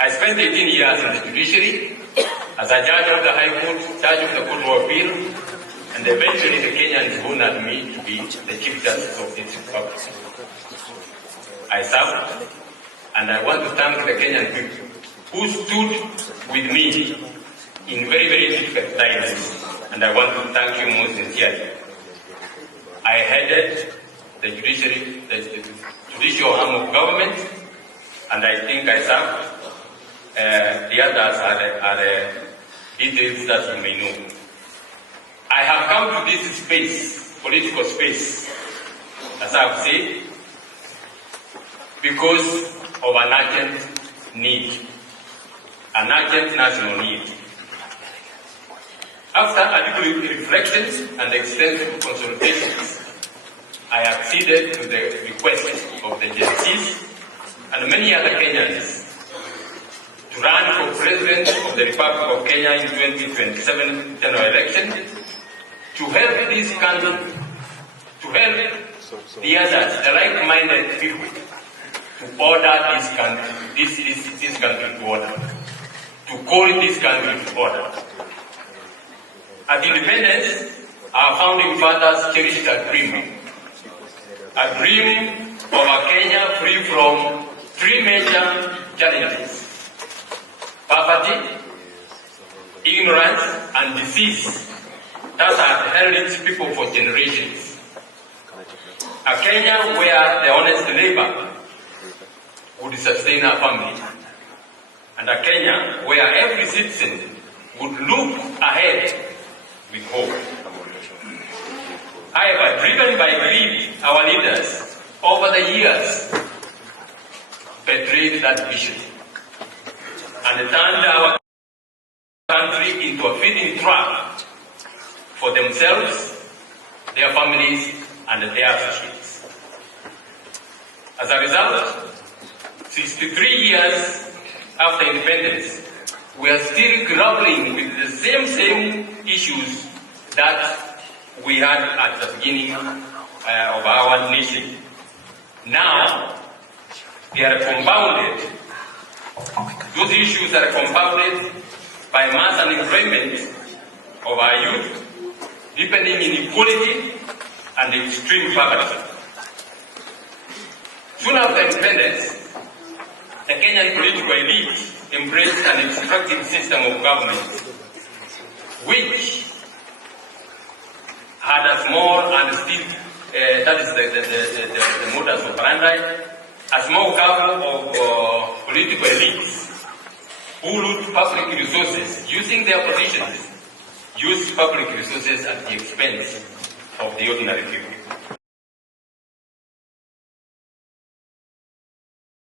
I spent 18 years in the judiciary as a judge of the High Court, judge of the Court of Appeal, and eventually the Kenyans honored me to be the Chief Justice of this Republic. I served, and I want to thank the Kenyan people who stood with me in very, very difficult times, and I want to thank you most sincerely. I headed the judicial arm of government, and I think I served. The others are details that you may know. I have come to this space, political space, as I have said, because of an urgent need, an urgent national need. After adequate reflections and extensive consultations, I acceded to the request of the Gen and many other Kenyans to run for President of the Republic of Kenya in 2027 general election, to help this country, to help the others, the like-minded people, to order this country, this country to order, to call this country to order. At independence, our founding fathers cherished a dream of a Kenya free from three major challenges: poverty, ignorance, and disease that had held its people for generations. A Kenya where the honest labor would sustain a family, and a Kenya where every citizen would look ahead with hope. However, driven by greed, our leaders over the years betrayed that vision and turned our country into a feeding trap for themselves, their families, and their associates. As a result, 63 years after independence, we are still grappling with the same issues that we had at the beginning of our nation. Now, they are compounded. Those issues are compounded by mass unemployment of our youth, deepening inequality, and extreme poverty. Soon after independence, the Kenyan political elite embraced an extractive system of government, which had a small and still, that is the modus operandi, a small couple of political elites who loot public resources, using their positions, use public resources at the expense of the ordinary people.